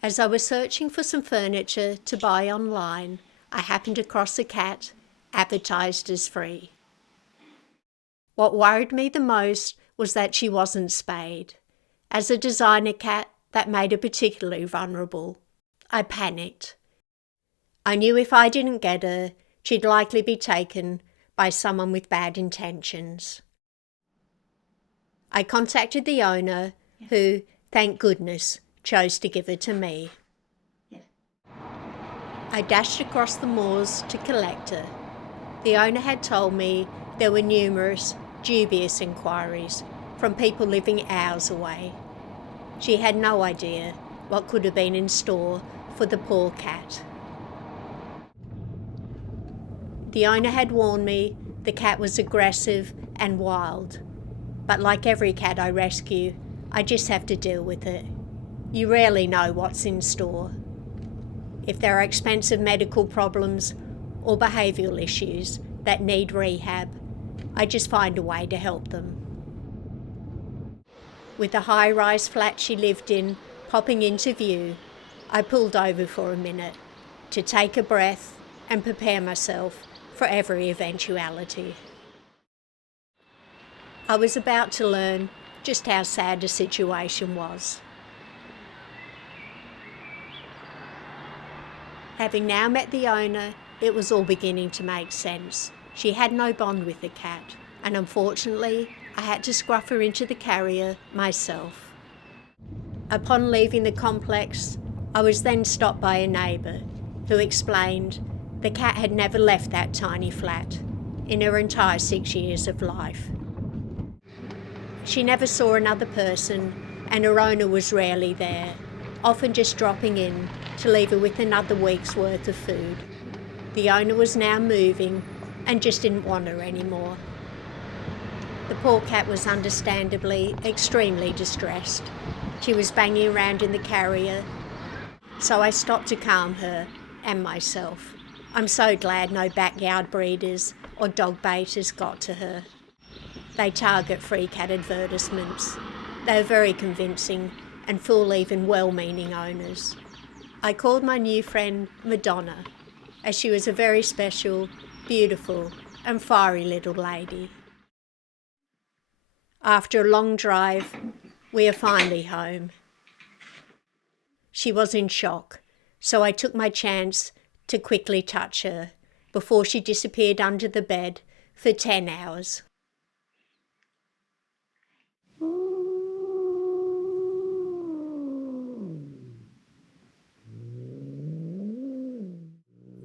As I was searching for some furniture to buy online, I happened across a cat advertised as free. What worried me the most was that she wasn't spayed. As a designer cat, that made her particularly vulnerable. I panicked. I knew if I didn't get her, she'd likely be taken by someone with bad intentions. I contacted the owner, who, thank goodness, chose to give her to me. I dashed across the moors to collect her. The owner had told me there were numerous dubious inquiries from people living hours away. She had no idea what could have been in store for the poor cat. The owner had warned me the cat was aggressive and wild, but like every cat I rescue, I just have to deal with it. You rarely know what's in store. If there are expensive medical problems or behavioural issues that need rehab, I just find a way to help them. With the high-rise flat she lived in popping into view, I pulled over for a minute to take a breath and prepare myself for every eventuality. I was about to learn just how sad the situation was. Having now met the owner, it was all beginning to make sense. She had no bond with the cat, and unfortunately, I had to scruff her into the carrier myself. Upon leaving the complex, I was then stopped by a neighbour who explained the cat had never left that tiny flat in her entire 6 years of life. She never saw another person, and her owner was rarely there, often just dropping in to leave her with another week's worth of food. The owner was now moving and just didn't want her anymore. The poor cat was understandably extremely distressed. She was banging around in the carrier, so I stopped to calm her and myself. I'm so glad no backyard breeders or dog baiters got to her. They target free cat advertisements. They are very convincing and fool even well-meaning owners. I called my new friend Madonna, as she was a very special, beautiful and fiery little lady. After a long drive, we are finally home. She was in shock, so I took my chance to quickly touch her before she disappeared under the bed for 10 hours.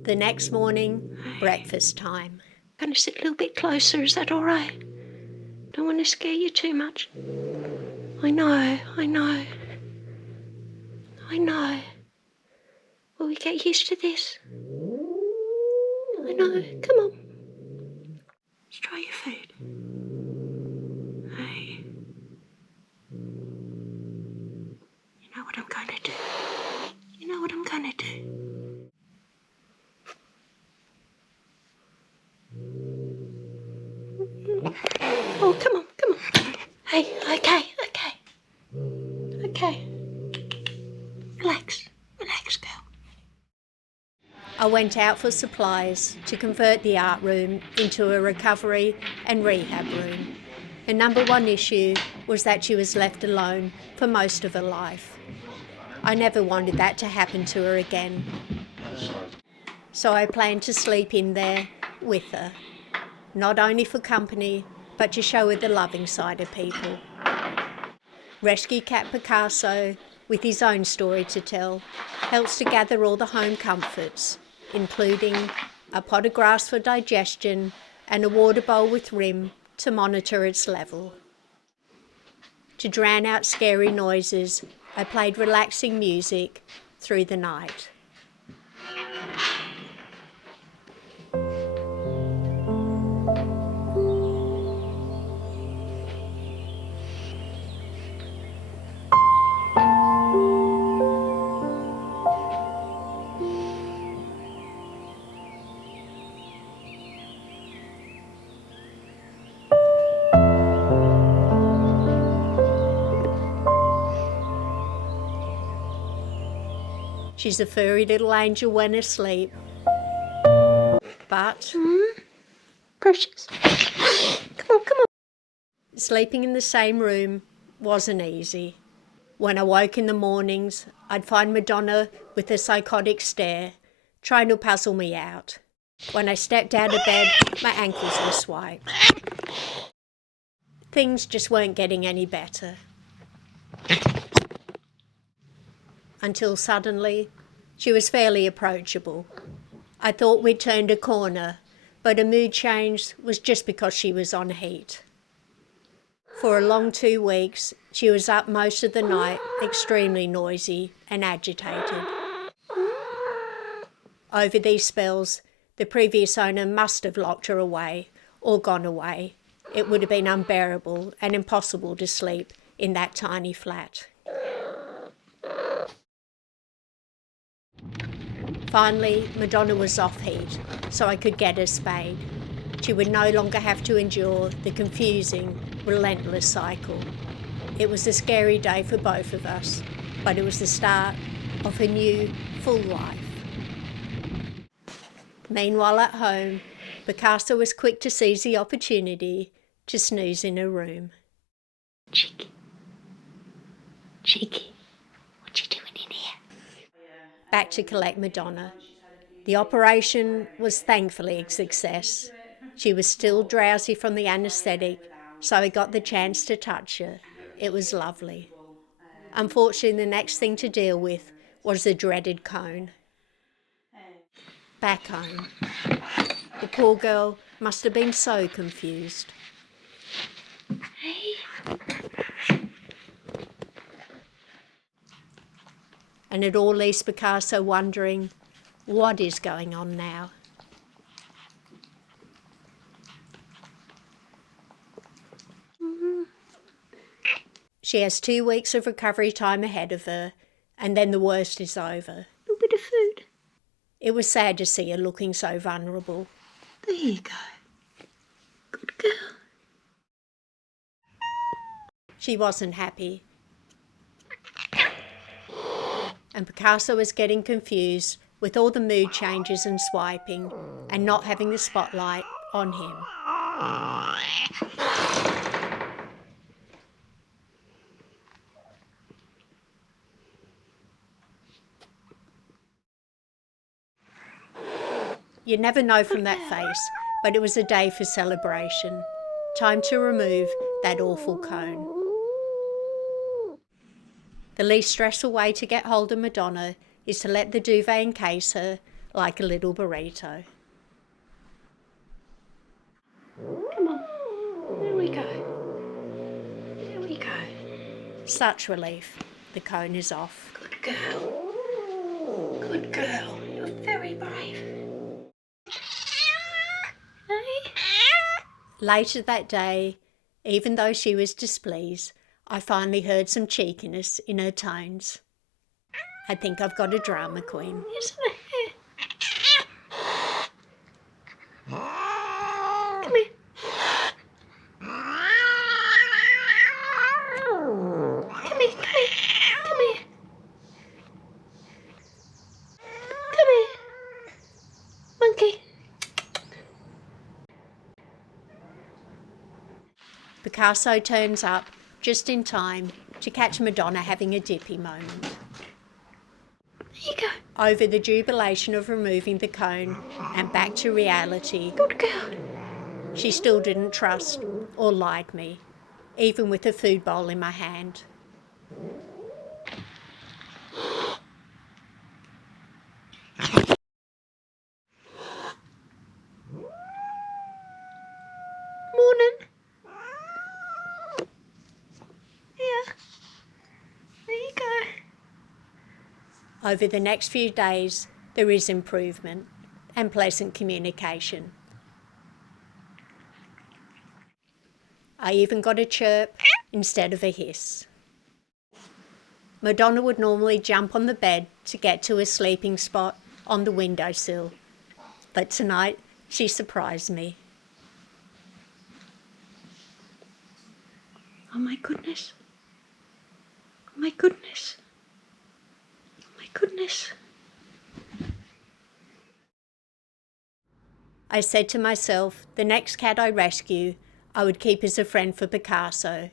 The next morning, breakfast time. Going to sit a little bit closer, is that all right? Don't want to scare you too much. I know. Will we get used to this? I know, come on. Let's try your food. Hey. You know what I'm going to do? Oh, come on. Hey, okay. Relax, girl. I went out for supplies to convert the art room into a recovery and rehab room. Her number one issue was that she was left alone for most of her life. I never wanted that to happen to her again. So I planned to sleep in there with her, not only for company, but to show her the loving side of people. Rescue Cat Picasso, with his own story to tell, helps to gather all the home comforts, including a pot of grass for digestion and a water bowl with rim to monitor its level. To drown out scary noises, I played relaxing music through the night. She's a furry little angel when asleep. But Precious. Come on. sleeping in the same room wasn't easy. When I woke in the mornings, I'd find Madonna with a psychotic stare, trying to puzzle me out. When I stepped out of bed, my ankles were swiped. Things just weren't getting any better. Until suddenly, she was fairly approachable. I thought we'd turned a corner, but a mood change was just because she was on heat. For a long 2 weeks, she was up most of the night, extremely noisy and agitated. Over these spells, the previous owner must have locked her away or gone away. It would have been unbearable and impossible to sleep in that tiny flat. Finally, Madonna was off heat, so I could get her spayed. She would no longer have to endure the confusing, relentless cycle. It was a scary day for both of us, but it was the start of a new, full life. Meanwhile at home, Picasso was quick to seize the opportunity to snooze in her room. Cheeky, what you doing in here? Back to collect Madonna. The operation was thankfully a success. She was still drowsy from the anaesthetic, so I got the chance to touch her. It was lovely. Unfortunately, the next thing to deal with was the dreaded cone. Back home, the poor girl must have been so confused. Hey. And it all leaves Picasso wondering, what is going on now? She has 2 weeks of recovery time ahead of her, and then the worst is over. A little bit of food. It was sad to see her looking so vulnerable. There you go. Good girl. She wasn't happy. And Picasso was getting confused with all the mood changes and swiping and not having the spotlight on him. You never know from that face, but it was a day for celebration. Time to remove that awful cone. The least stressful way to get hold of Madonna is to let the duvet encase her like a little burrito. Come on. There we go. There we go. Such relief. The cone is off. Good girl. Good girl. You're very brave. Hey. Later that day, even though she was displeased, I finally heard some cheekiness in her tones. I think I've got a drama queen. Isn't it? Come here. Come here. Come here. Come here. Monkey. Picasso turns up just in time to catch Madonna having a dippy moment. There you go. Over the jubilation of removing the cone and back to reality, Good girl. she still didn't trust or like me, even with a food bowl in my hand. Morning. Yeah. There you go. Over the next few days, there is improvement and pleasant communication. I even got a chirp instead of a hiss. Madonna would normally jump on the bed to get to a sleeping spot on the windowsill, but tonight she surprised me. Oh my goodness. Oh my goodness. Oh my goodness. I said to myself, the next cat I rescue, I would keep as a friend for Picasso.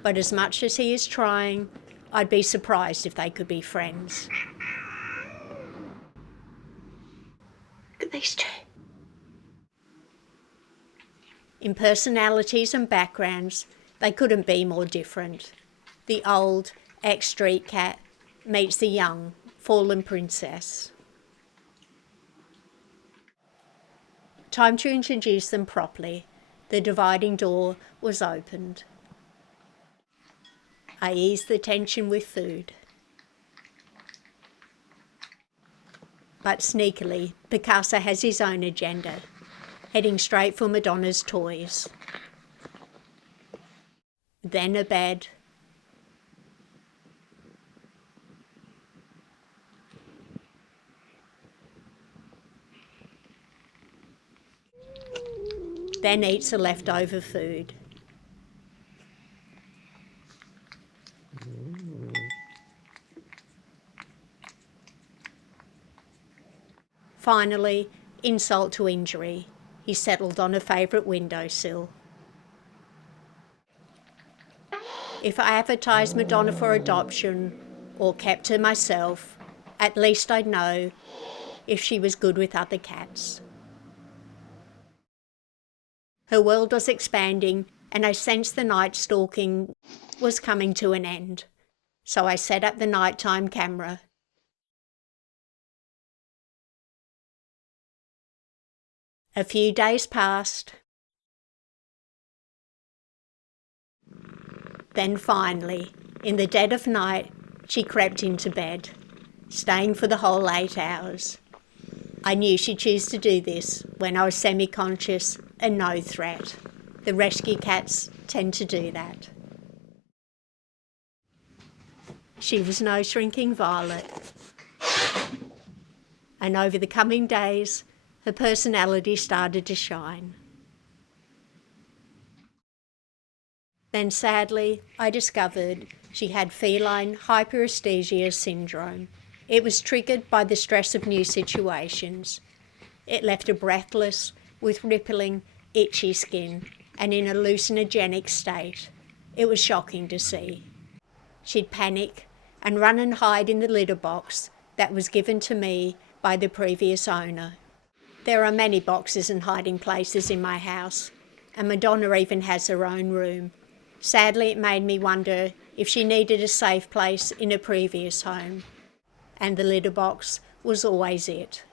But as much as he is trying, I'd be surprised if they could be friends. Look at these two. In personalities and backgrounds, they couldn't be more different. The old, ex-street cat meets the young, fallen princess. Time to introduce them properly. The dividing door was opened. I eased the tension with food. But sneakily, Picasso has his own agenda, heading straight for Madonna's toys. Then a bed. Then eats the leftover food. Finally, insult to injury, he settled on a favourite windowsill. If I advertised Madonna for adoption or kept her myself, at least I'd know if she was good with other cats. Her world was expanding, and I sensed the night stalking was coming to an end. So I set up the nighttime camera. A few days passed. Then finally, in the dead of night, she crept into bed, staying for the whole 8 hours. I knew she'd choose to do this when I was semi-conscious and no threat. The rescue cats tend to do that. She was no shrinking violet. And over the coming days, her personality started to shine. Then sadly, I discovered she had feline hyperesthesia syndrome. It was triggered by the stress of new situations. It left her breathless, with rippling, itchy skin, and in a hallucinogenic state. It was shocking to see. She'd panic and run and hide in the litter box that was given to me by the previous owner. There are many boxes and hiding places in my house, and Madonna even has her own room. Sadly, it made me wonder if she needed a safe place in a previous home, and the litter box was always it.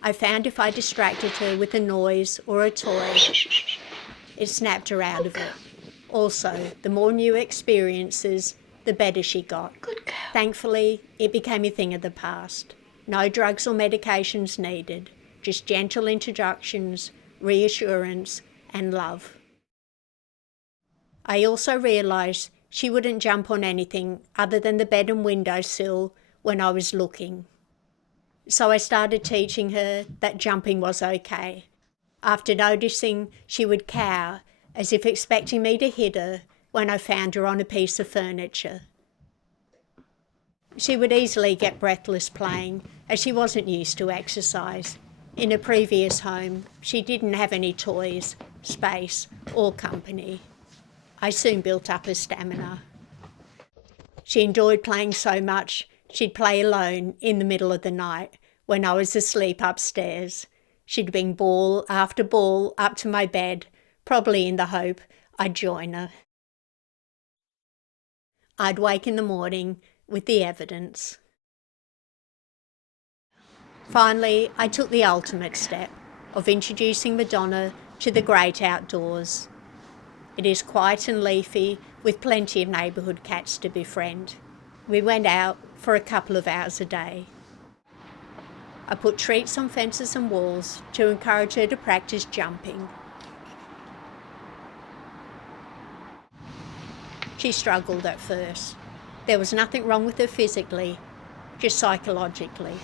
I found if I distracted her with a noise or a toy, it snapped her out of it. Also, the more new experiences, the better she got. Good girl. Thankfully, it became a thing of the past. No drugs or medications needed, just gentle introductions, reassurance, and love. I also realised she wouldn't jump on anything other than the bed and windowsill when I was looking. So I started teaching her that jumping was okay. After noticing she would cower, as if expecting me to hit her when I found her on a piece of furniture. She would easily get breathless playing, as she wasn't used to exercise. In a previous home, she didn't have any toys, space, or company. I soon built up her stamina. She enjoyed playing so much, she'd play alone in the middle of the night when I was asleep upstairs. She'd bring ball after ball up to my bed, probably in the hope I'd join her. I'd wake in the morning with the evidence. Finally, I took the ultimate step of introducing Madonna to the great outdoors. It is quiet and leafy, with plenty of neighbourhood cats to befriend. We went out for a couple of hours a day. I put treats on fences and walls to encourage her to practice jumping. She struggled at first. There was nothing wrong with her physically, just psychologically.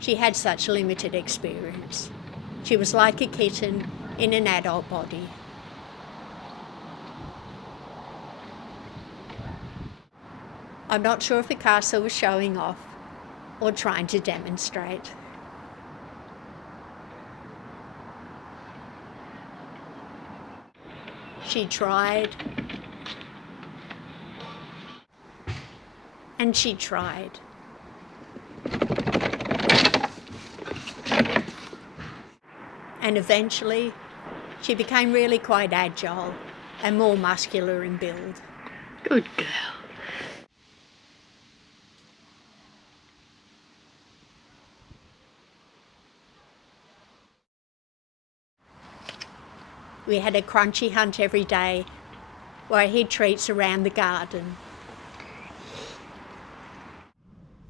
She had such limited experience. She was like a kitten in an adult body. I'm not sure if Picasso was showing off or trying to demonstrate. She tried, and she tried. And eventually, she became really quite agile and more muscular in build. Good girl. We had a crunchy hunt every day where I hid treats around the garden.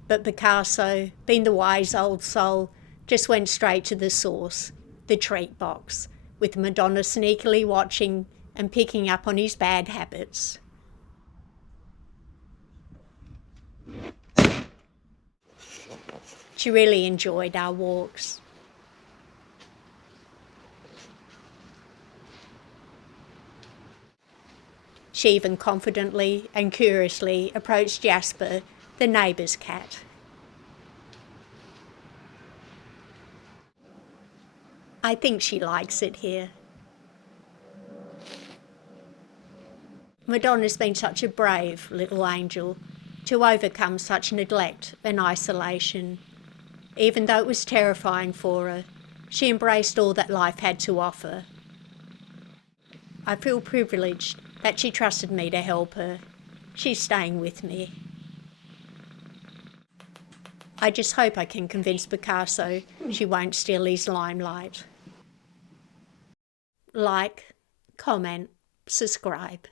But Picasso, being the wise old soul, just went straight to the source, the treat box, with Madonna sneakily watching and picking up on his bad habits. She really enjoyed our walks. She even confidently and curiously approached Jasper, the neighbour's cat. I think she likes it here. Madonna's been such a brave little angel to overcome such neglect and isolation. Even though it was terrifying for her, she embraced all that life had to offer. I feel privileged that she trusted me to help her. She's staying with me. I just hope I can convince Picasso she won't steal his limelight. Like, comment, subscribe.